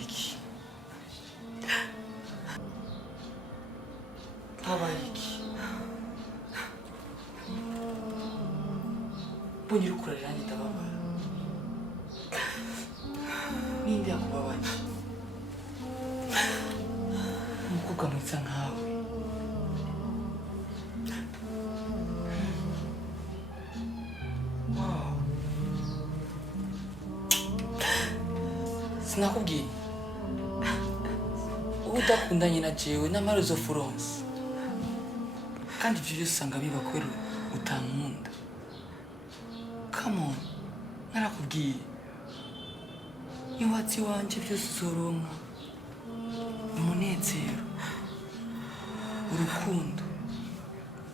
iki? Habaye iki? Mbonye uri kurarira nanjye ndababara. Ninde yakubabaye? Umukobwa mwiza nkawe. Wow. Sinakubwiye. Udakundanye na jewe n'amarozo Florence. Kandi ibyo byose usanga biba kubera utankunda. Come on. Narakubwiye. Iwatsi wanje byose uzoronka. Umunezero. Urukundo.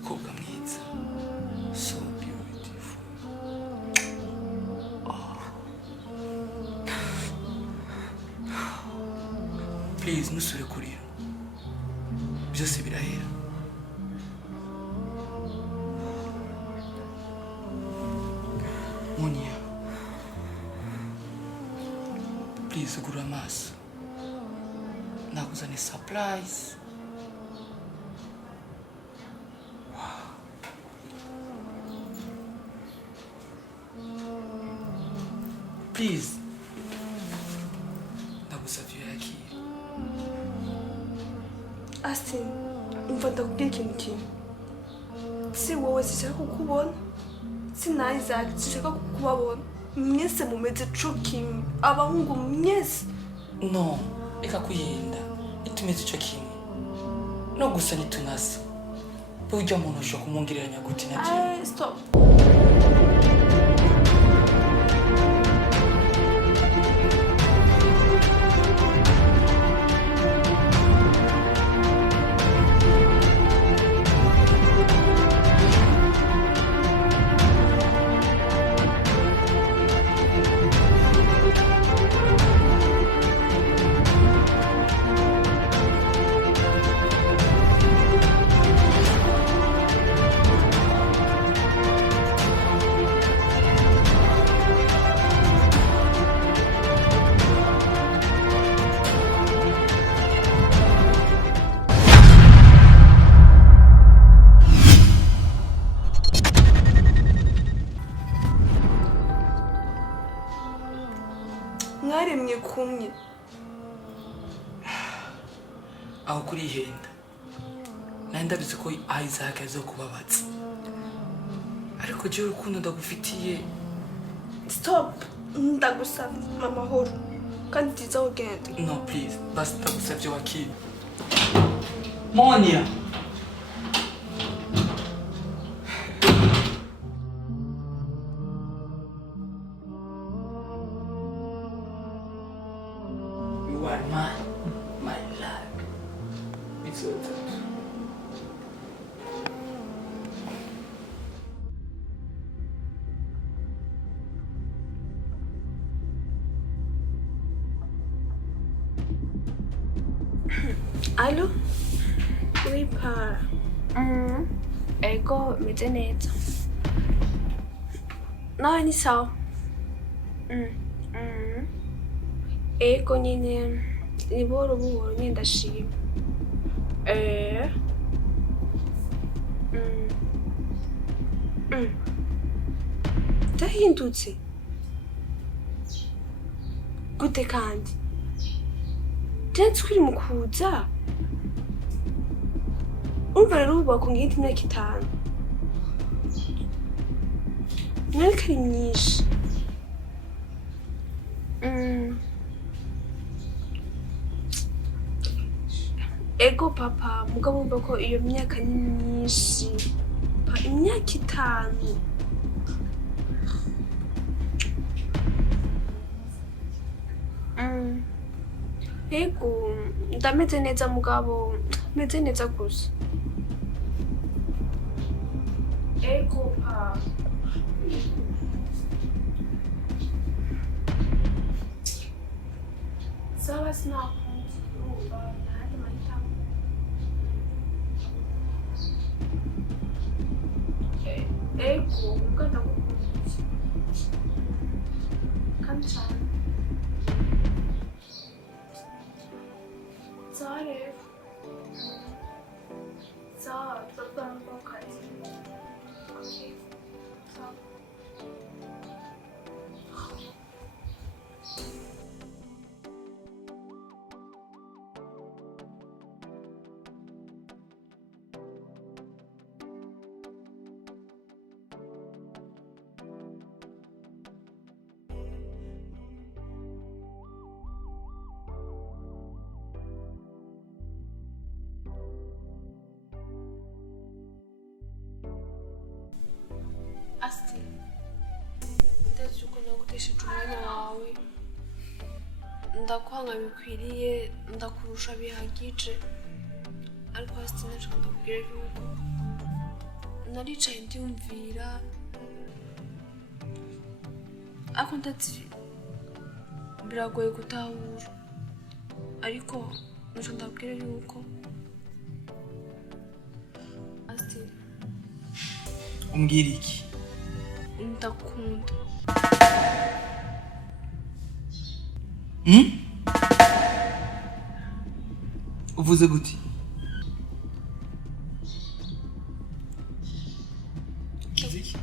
Umukobwa mwiza. So beautiful. Oh. Please, nusure kurira. Byose birahera. Monia. Please, ugura amaso. Nakuzane surprise. Wow. Please. Ndagusavye yakira. Austin, umva ndakubwira ikintu kimwe. Si wowe sinshaka kukubona, si na Isaac sinshaka kukubabona. Mwese mumeze co kimwe, abahungu mwese. No, reka kuyenda. Itumeze ico kimwe. No gusa nitunasa. Burya umuntu ushobora kumwongereranya gute na jewe. Stop. Mwaremye kumwe. Aho kuri henda. Nari ndabizi ko Isaac azokubabaza. Ariko jewe urukundo ndagufitiye. Stop. Ndagusavye amahoro. Kandi tiza ugende. No, please. Basi ndagusavye wakira. Monia. You are my love. It's your turn. Allô? Oui, pa. Ego, meze neza. Nawe ni sawa. Ego nyine ni buhoro buhoro nyine ndashima. Ndahindutse. Gute kandi? Ndetse kuri mu kuza. Umva rero ubu bakongera indi myaka 5. Imyaka ari myinshi. Ego papa, mugabo umva ko iyo myaka ni myinshi. Pa imyaka 5. Ego, ndameze neza mugabo, meze neza gusa. Ego pa. Sawa sinakunze urumva ntari mahitamo. Ego, ubwo ndagukunze. Kandi cyane. Sorry. Sorry, I'm okay. Okay. Sorry. Asti, ndazi uko nagutesheje umwanya wawe, ndakwanga bikwiriye, ndakurusha bihagije, ariko Asti ndashaka ndakubwira yuko naricaye ndiyumvira, ariko ndazi biragoye gutahura, ariko ndashaka ndakubwira yuko Asti umbwira iki? ndakunda. Uvuze gute?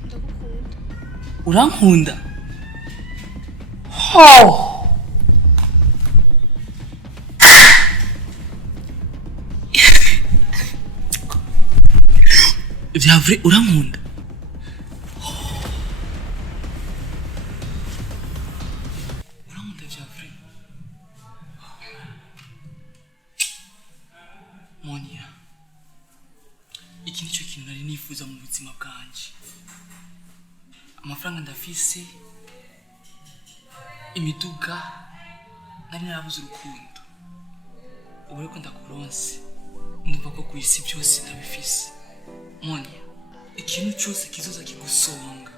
Ndagukunda. Urankunda? Ho! Vyavure urankunda? Urankunda vyavure? Monia, iki nicyo kintu nari nifuza mu buzima bwanje. Amafaranga ndafise, imiduga, nari narabuze urukundo. Ubu reko ndakuronse, ndumva ko ku isi byose ndabifise. Monia, ikintu cyose kizoza kigusonga,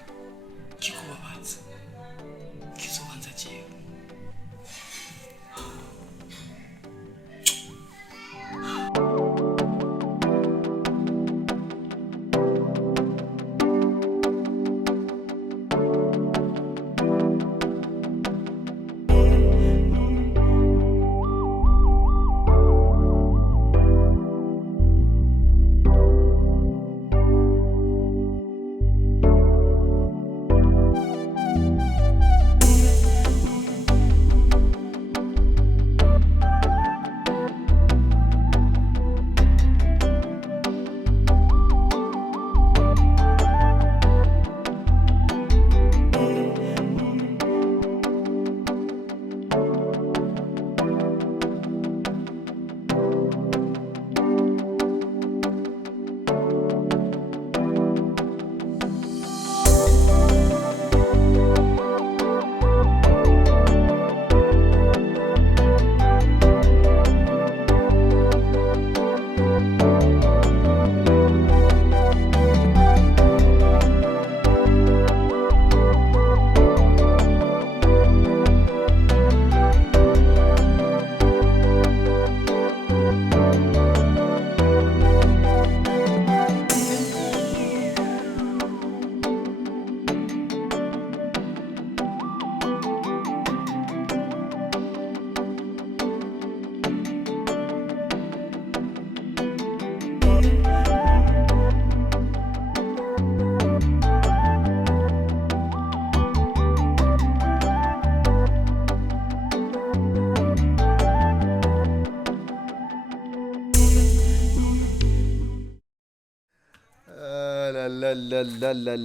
kikubabaza, kizobanza jewe.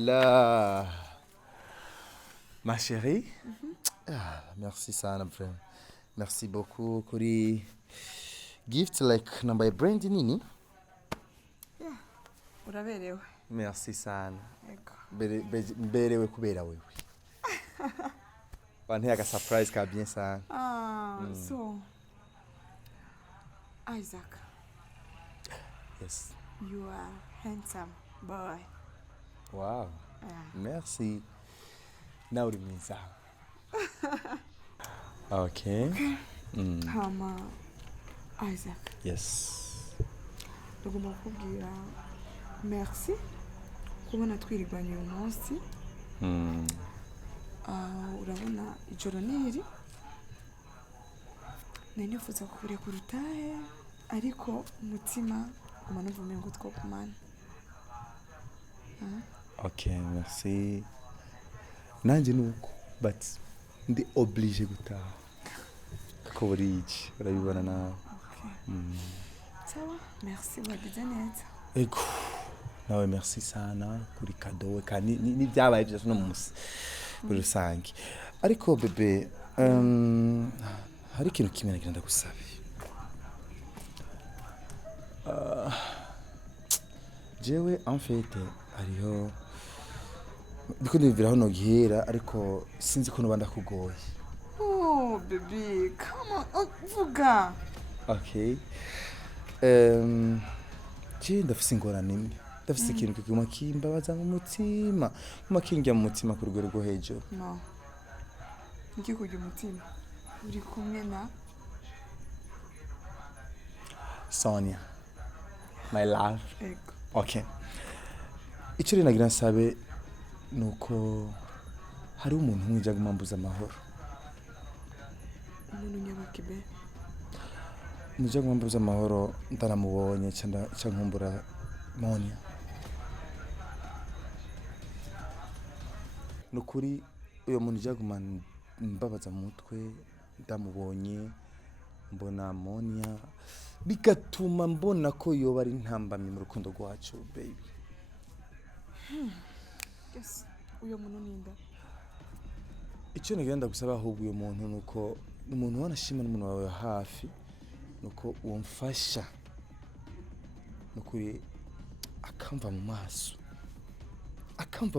La. Ma chérie, merci sana frère. Merci beaucoup kuri gift like number brand nini? Uraberewe. Merci sana. Yego. Berewe kubera wewe. Banteye aga surprise ka bien sana. So Isaac. Yes. You are handsome boy. Wow. Merci. Now it means okay. Hama Isaac. Yes. Ndagomba kubwira merci kubona twiriganye uyu munsi. Urabona ijoro niri nifuza kukurekura utahe ariko umutima guma numva umengo twokumana. Okay, merci. Nanjye nuko, but ndi obligé gutaha. Ko buriki, urabibona nawe. Sawa, merci wagize neza. Ego. Nawe merci sana kuri cadeau kandi ni byabaye byose no munsi. Muri rusange. Ariko bebe, hari ikintu kimwe nagira ndagusaba. Jewe en fait hariho ndiko ndivira hano gihera ariko sinzi ko nubanda kugoye. Oh baby, come on, vuga. Okay. Je ndafise ingorane imwe. Ndafise ikintu kiguma kimbabaza mu mutima. Kuma kinjya mu mutima ku rugero rwo hejuru. No. Niki kujya umutima. Uri kumwe na Sonia. My love. Ego. Okay. Icyo rero nagira nsabe nuko hari umuntu mwija gumambuza amahoro. Umuntu nyabakibe. Mwija gumambuza amahoro ndaramubonye cyangwa nkumbura Monia. Nukuri uyo muntu jaguma mbabaza mu mutwe ndamubonye mbona Monia bigatuma mbona ko yoba ari ntambamye mu rukundo rwacu baby. Yes, uyo muntu ninda. Icyo nagenda gusaba ahubwo uyo muntu nuko umuntu wanashima n'umuntu wawe hafi nuko umfasha nukuri akamva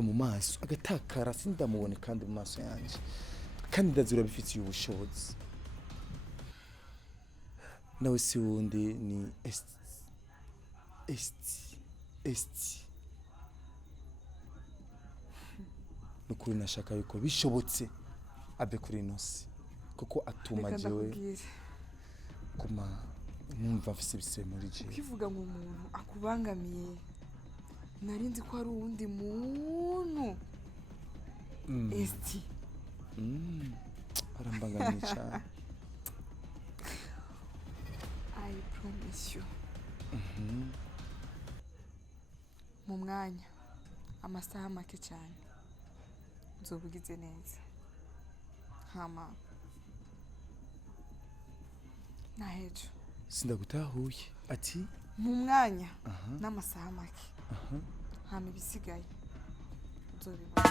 mu maso agatakara sindamubone kandi mu maso yanje kandi ndazira bifitiye ubushobozi. Nawe si wundi ni esti nukuri nashaka yuko bishobotse abe kuri nosi kuko atuma jewe kuma numva mfise bise muri jewe. Ukivuga ngo umuntu akubangamiye narinzi ko ari uwundi muntu. Esti. Arambangamiye cyane. I promise you. Mu mwanya amasaha make cyane nzobugize neza. Hama nahejo Sindagutahuye ati mu mwanya n'amasaha make. Hama ibisigaye nzobibona.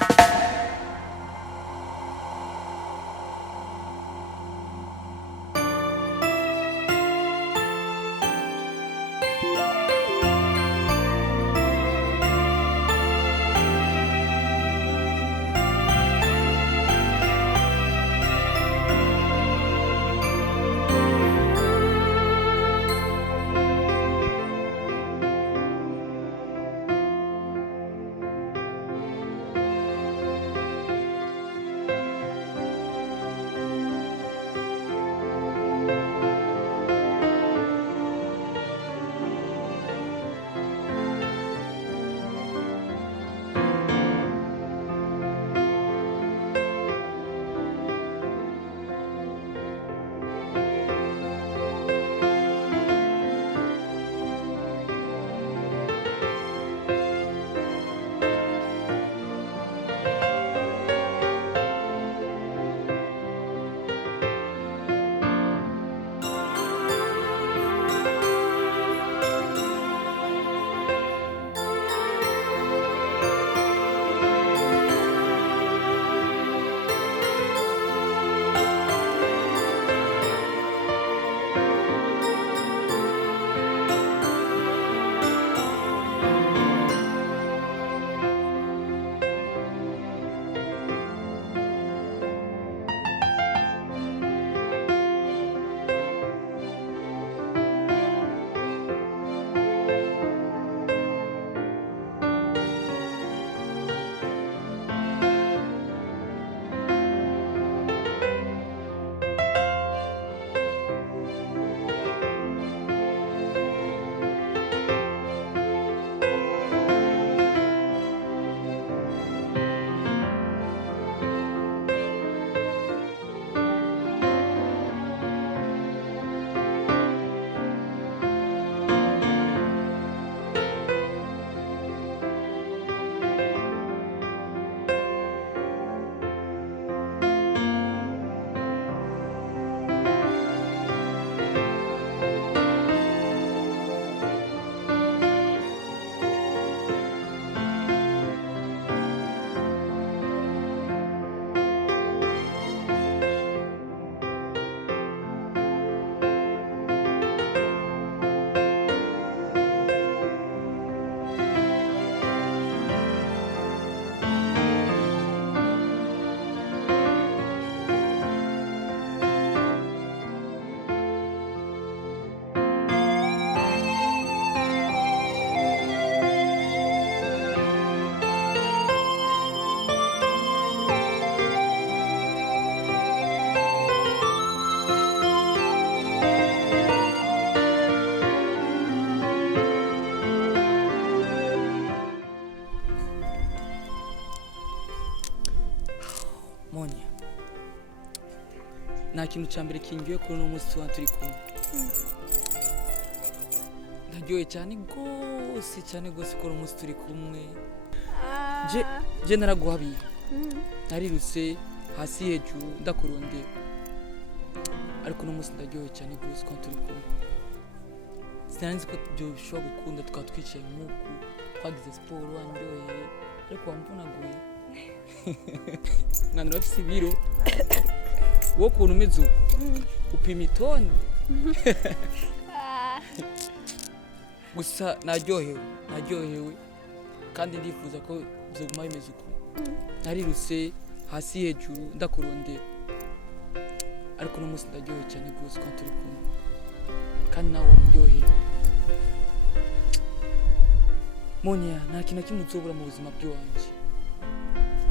kintu cya mbere kingiye kuri uno munsi tuba turi kumwe. Ndaryoye cyane gose ko uno munsi turi kumwe. Je naraguhabiye. Narirutse hasi hejuru ndakurondera. Ariko uno munsi ndaryoye cyane gose ko turi kumwe. Sinanzi ko byo bishobora gukunda twatwicaye nk'uku twagize siporo wanyoye ariko wamvunaguye. Mwana bafise ibiro wo kuntu umeze upima itoni. Gusa naryohewe kandi ndifuza ko bizoguma bimeze uko. Narirutse hasi hejuru ndakurondera ariko uno munsi ndaryohewe cyane gose ko turi kumwe kandi nawe waryohewe. Monya nta kintu kimwe uzobura mu buzima bw'iwanje.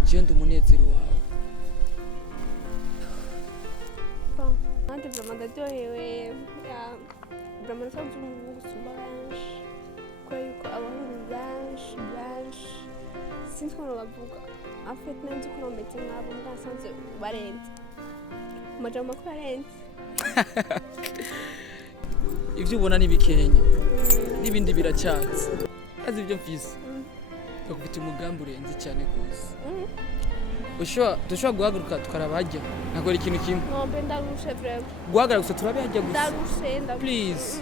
Je ndi umunezero wawe. Nanjye vraiment ndaryohewe. Vraiment nsanze umuntu gusumba benshi kubera yuko abahungu benshi sinzi ukuntu bavuga. En fait nanjye ukuntu bameze nk'abo mbwa nsanze barenze amajambo makuru arenze. Ibyo ubona ni bikenya n'ibindi biracyatse. Azi ibyo mfise bakufite umugambi urenze cyane gose. Dushobora guhaguruka tukarabajya nakora ikintu kimwe. Nombe ndarushe vraiment. Guhagarara gusa turabajya gusa. Ndarushe. Please.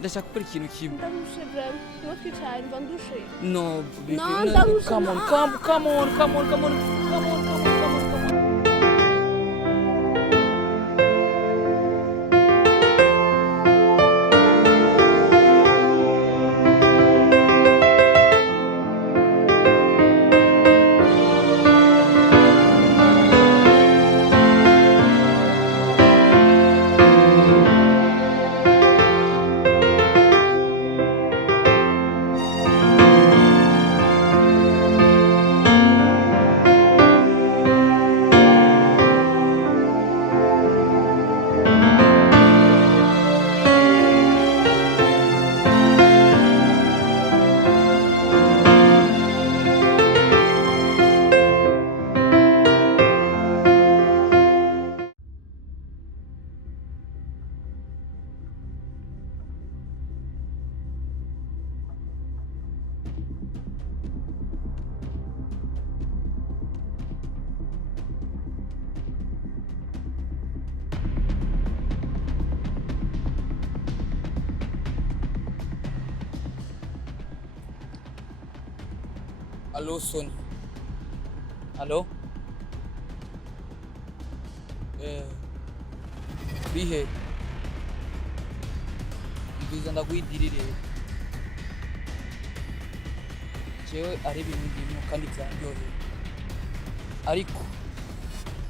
Ndashaka gukora ikintu kimwe. Ndarushe vraiment. No twicaye ndandushe. No. No, ndarushe. Come on. Allo Sonia. Allo? Bihe. Biza ndaguhidirire. Jewe ari ibintu ndimo kandi byanyoheye. Ariko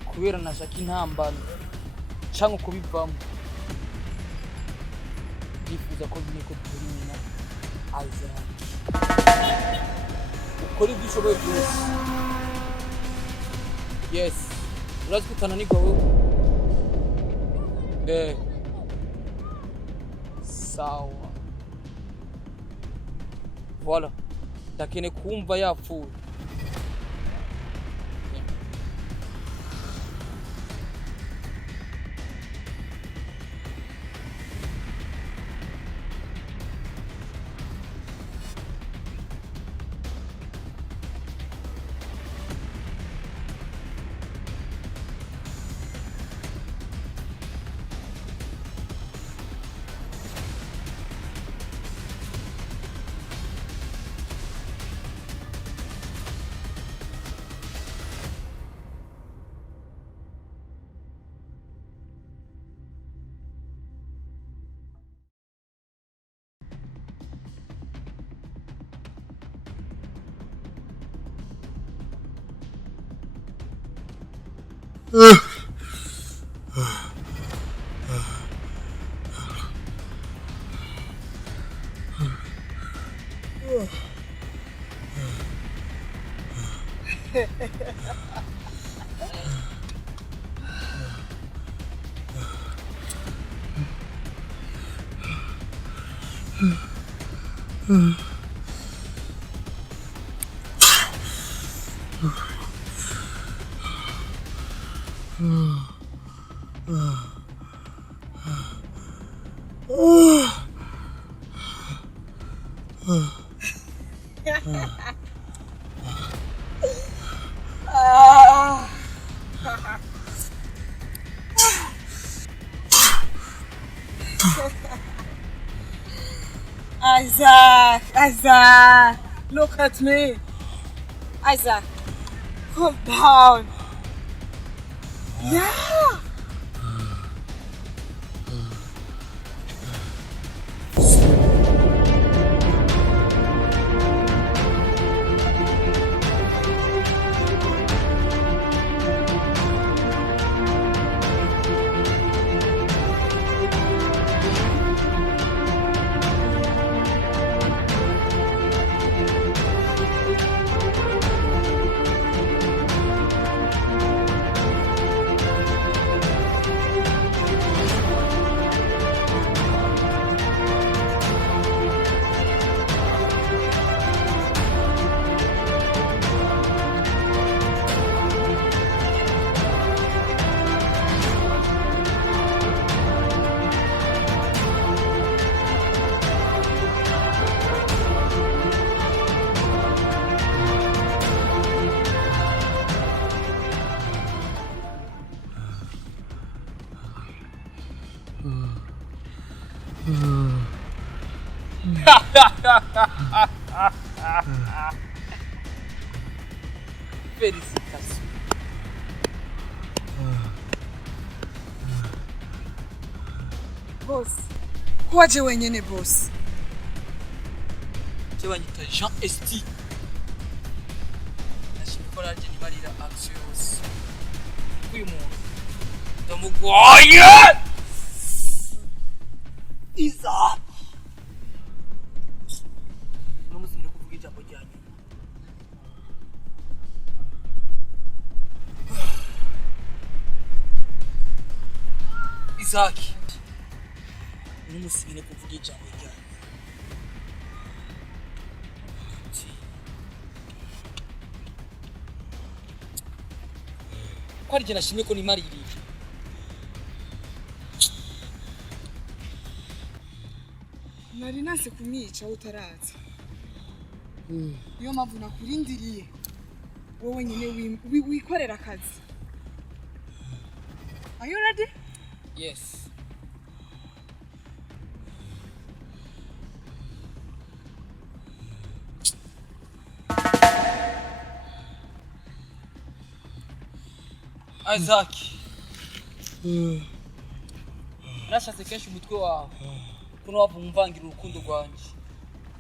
kubera nashaka intambano cyangwa kubivamo. Ndifuza ko niko turi nyina Isaac. Ukora ibyo ushoboye byose. Yes. Urazi ko utananirwa wowe. Sawa. Voilà. Ndakeneye kumva yapfuye. Isaac, look at me. Isaac, calm down. Yeah. Félicitations. Boss, kwaje wenyene boss? Je wanyita Jean Esti. Nashimye ko naje nibarira action yose. Uyu muntu ndamugwaye. Iza. Namusingire kuvuga ijambo ryanyu. Isaac. Namusingire kuvuga ijambo ryanyu. Kwari je nashimye ko nimaririye. Nari nase kumwica utaraza. Niyo mpamvu nakurindiriye. Wowe nyine wikorera akazi. Are you ready? Yes. Isaac. Nashatse kenshi umutwe wawe. Kuno wava umvangira urukundo rwanje.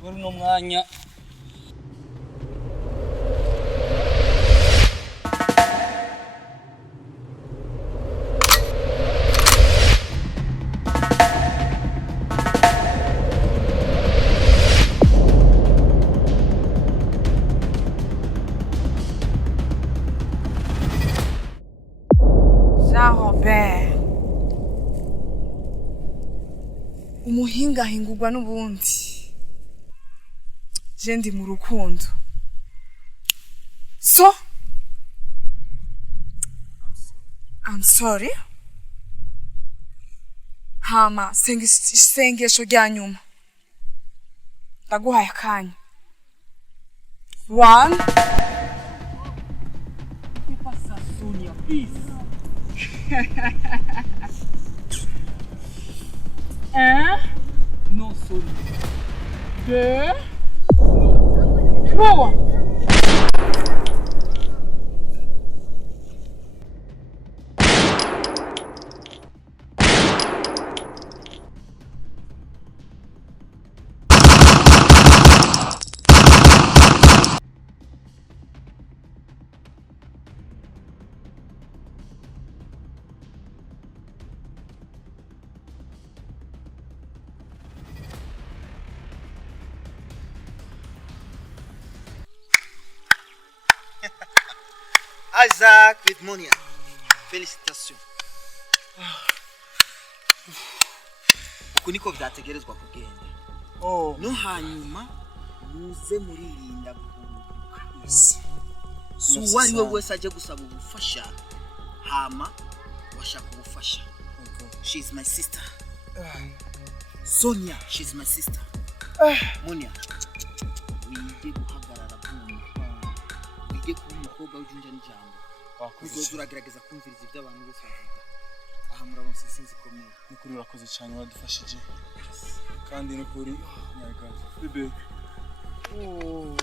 Muri no mwanya umuhinga hingurwa n'ubundi. Je ndi mu rukundo. So I'm sorry. Hama sengesho rya nyuma. Ndaguhaye akanya. 1 passa Sonia, please. 1 Non Sonia. 2 3 Isaac with Monia. Félicitations. Uku niko vyategerezwa kugenda. No hanyuma muze muririnda guhuruka. So wari we wese aje gusaba ubufasha hama washaka ubufasha. She's my sister. Sonia, she's my sister. Monia, wige guhagarara kumva, wige kuba umukobwa w'ujunja n'ijambo. Uzoza uragerageza kumviriza ibyo abantu bose bavuga. Aha murabonse sinzikomeye. Nukuri urakoze cyane wadufashije. Kandi nukuri, my God. Bebe. Oh.